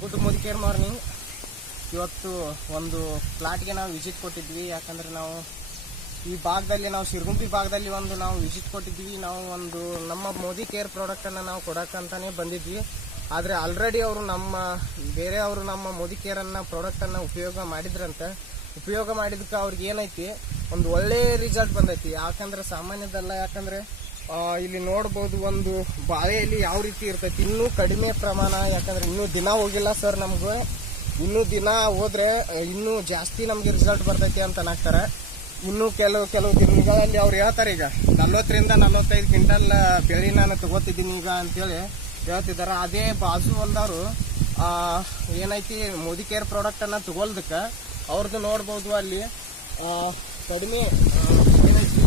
Good ಮುದಿಕೇರ್ morning. ಇವತ್ತು ಒಂದು ಪ್ಲಾಟ್ಗೆ ನಾವು ವಿಸಿಟ್ ಕೊಟ್ಟಿದ್ವಿ. ಯಾಕಂದ್ರೆ ನಾವು ಈ ಭಾಗದಲ್ಲಿ ನಾವು ಶಿರಗುಂಪಿ ಭಾಗದಲ್ಲಿ ನಾವು ವಿಸಿಟ್ ಕೊಟ್ಟಿದ್ವಿ. ನಾವು ಒಂದು ನಮ್ಮ ಮೋದಿ ಕೇರ್ ಪ್ರಾಡಕ್ಟನ್ನು ನಾವು ಕೊಡೋಕ್ಕಂತಾನೆ ಬಂದಿದ್ವಿ. ಆದರೆ ಆಲ್ರೆಡಿ ಅವರು ಬೇರೆಯವರು ನಮ್ಮ ಮೋದಿ ಕೇರನ್ನು ಪ್ರಾಡಕ್ಟನ್ನು ಉಪಯೋಗ ಮಾಡಿದ್ರಂತೆ. ಉಪಯೋಗ ಮಾಡಿದಕ್ಕೆ ಅವ್ರಿಗೆ ಏನೈತಿ, ಒಂದು ಒಳ್ಳೆ ರಿಸಲ್ಟ್ ಬಂದೈತಿ. ಯಾಕಂದ್ರೆ ಸಾಮಾನ್ಯದಲ್ಲ. ಯಾಕಂದ್ರೆ ಇಲ್ಲಿ ನೋಡ್ಬೋದು ಒಂದು ಬಾಳೆಯಲ್ಲಿ ಯಾವ ರೀತಿ ಇರ್ತೈತಿ, ಇನ್ನೂ ಕಡಿಮೆ ಪ್ರಮಾಣ. ಯಾಕಂದ್ರೆ ಇನ್ನೂ ದಿನ ಹೋಗಿಲ್ಲ ಸರ್, ನಮ್ಗೆ ಇನ್ನೂ ದಿನ ಹೋದ್ರೆ ಇನ್ನೂ ಜಾಸ್ತಿ ನಮ್ಗೆ ರಿಸಲ್ಟ್ ಬರ್ತೈತಿ ಅಂತ ಅನ್ನಾಗ್ತಾರೆ. ಇನ್ನೂ ಕೆಲವು ದಿನಗಳಲ್ಲಿ ಅವ್ರು ಹೇಳ್ತಾರೆ, ಈಗ 40 ರಿಂದ 45 ಕ್ವಿಂಟಲ್ ಬೆಳೆ ನಾನು ತಗೋತಿದ್ದೀನಿ ಈಗ ಅಂತೇಳಿ ಹೇಳ್ತಿದ್ದಾರೆ. ಅದೇ ಬಾಜು ಒಂದವರು ಏನೈತಿ ಮೋದಿ ಕೇರ್ ಪ್ರಾಡಕ್ಟ್ ಅನ್ನ ತಗೊಳ್ದಕ್ಕೆ ಅವ್ರದ್ದು ನೋಡ್ಬೋದು ಅಲ್ಲಿ ಕಡಿಮೆ ಏನೈತಿ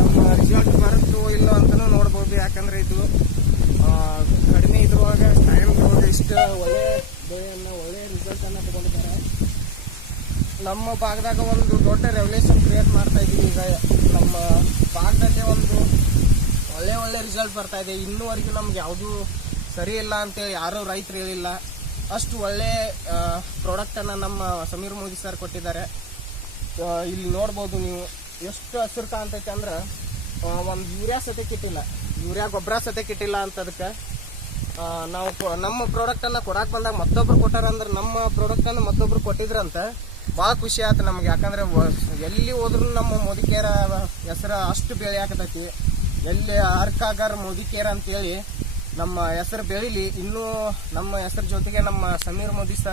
ನಮ್ಮ ರಿಸಲ್ಟ್ ಬರುತ್ತೋ ಇಲ್ಲೋ ಅಂತಲೂ ನೋಡ್ಬೋದು. ಯಾಕಂದ್ರೆ ಇದು ಕಡಿಮೆ ಇದ್ರೊಳಗೆ ಟೈಮ್ ಇಷ್ಟು ಒಳ್ಳೆ ಬೆಳೆಯನ್ನು ಒಳ್ಳೆ ರಿಸಲ್ಟ್ ಅನ್ನ ತಗೊಂಡಿದ್ದಾರೆ. ನಮ್ಮ ಭಾಗದಾಗ ಒಂದು ದೊಡ್ಡ ರೆವಲ್ಯೂಷನ್ ಕ್ರಿಯೇಟ್ ಮಾಡ್ತಾ ಇದೀವಿ. ಈಗ ನಮ್ಮ ಭಾಗದಲ್ಲಿ ಒಂದು ಒಳ್ಳೆ ರಿಸಲ್ಟ್ ಬರ್ತಾ ಇದೆ. ಇನ್ನೂವರೆಗೂ ನಮ್ಗೆ ಯಾವುದು ಸರಿ ಇಲ್ಲ ಅಂತೇಳಿ ಯಾರೂ ರೈತರು ಹೇಳಿಲ್ಲ. ಅಷ್ಟು ಒಳ್ಳೆ ಪ್ರಾಡಕ್ಟನ್ನು ನಮ್ಮ ಸಮೀರ್ ಮೋದಿ ಸರ್ ಕೊಟ್ಟಿದ್ದಾರೆ. ಇಲ್ಲಿ ನೋಡ್ಬೋದು ನೀವು ಎಷ್ಟು ಹಸಿರು ಕಾಣ್ತೈತೆ ಅಂದ್ರೆ ಒಂದು ಯೂರಿಯಾ ಸತೆಕಿಟ್ಟಿಲ್ಲ, ಯೂರಿಯಾ ಗೊಬ್ಬರ ಸತೆಕಿಟ್ಟಿಲ್ಲ ಅಂತದಕ್ಕೆ ನಾವು ನಮ್ಮ ಪ್ರಾಡಕ್ಟನ್ನು ಕೊಡಕ್ಕೆ ಬಂದಾಗ ಮತ್ತೊಬ್ರು ಕೊಟ್ಟಾರಂದ್ರೆ ನಮ್ಮ ಪ್ರಾಡಕ್ಟನ್ನು ಮತ್ತೊಬ್ರು ಕೊಟ್ಟಿದ್ರಂತೆ. ಭಾಳ ಖುಷಿ ಆಯ್ತು ನಮ್ಗೆ. ಯಾಕಂದ್ರೆ ಎಲ್ಲಿ ಹೋದ್ರೂ ನಮ್ಮ ಮೋದಿ ಕೇರ ಹೆಸರು ಅಷ್ಟು ಬೆಳೆ ಹಾಕತೈತಿ. ಎಲ್ಲಿ ಅರ್ಕಾಗರ್ ಮೋದಿ ಕೇರ್ ಅಂತೇಳಿ ನಮ್ಮ ಹೆಸರು ಬೆಳೀಲಿ. ಇನ್ನೂ ನಮ್ಮ ಹೆಸರು ಜೊತೆಗೆ ನಮ್ಮ ಸಮೀರ್ ಮೋದಿ ಸರ್